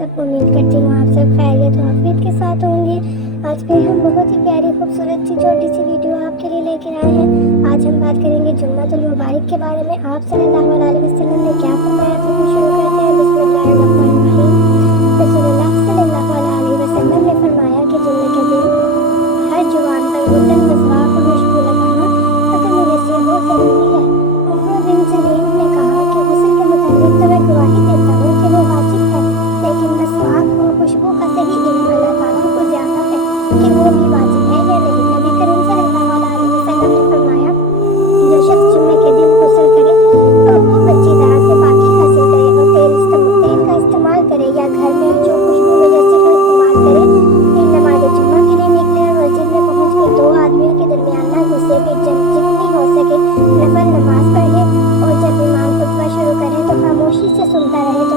सब। उम्मीद करती हूँ आप सब खैरियत और आफियत के साथ होंगे। आज फिर हम बहुत ही प्यारी खूबसूरत सी छोटी सी वीडियो आपके लिए लेकर आए हैं। आज हम बात करेंगे जुम्मतुल मुबारक के बारे में। आप सल्लल्लाहु अलैहि वसल्लम ने क्या फरमाया था, तो शुरू करते हैं। बिस्मिल्लाहिर्रहमानिर्रहीम। रसूलुल्लाह सल्लल्लाहु अलैहि वसल्लम ने फरमाया कि जुम्मे के दिन हर जुबान पर गुस्ल, मसवाक और खुशबू लगाना अगर मेरे से हो ज़रूरी है। उम्मे बिन सलीम ने कहा कि गुस्ल के मुताबिक तो मैं गवाही देता हूँ कि वो वाजिब है, लेकिन मसवाक और खुशबू का सही इल्म अल्लाह ताला को ज़्यादा है कि वो भी वाजिब है या नहीं। नबी करीम सल्लल्लाहु अलैहि वसल्लम ने फरमाया, जो शख्स जुम्मे के दिन गुस्ल करे और खूब अच्छी तरह से पाकी हासिल करे और तेल का इस्तेमाल करे या घर में जो खुशबू वजैसे का इस्तेमाल करे, फिर नमाज जुम्मा के लिए निकले और मस्जिद में पहुँच कर दो आदमियों के दरमियान गुस्से पे जितनी हो सके नफल नमाज पढ़े और जब इमाम खुतबा शुरू करे तो खामोशी से सुनता रहे, तो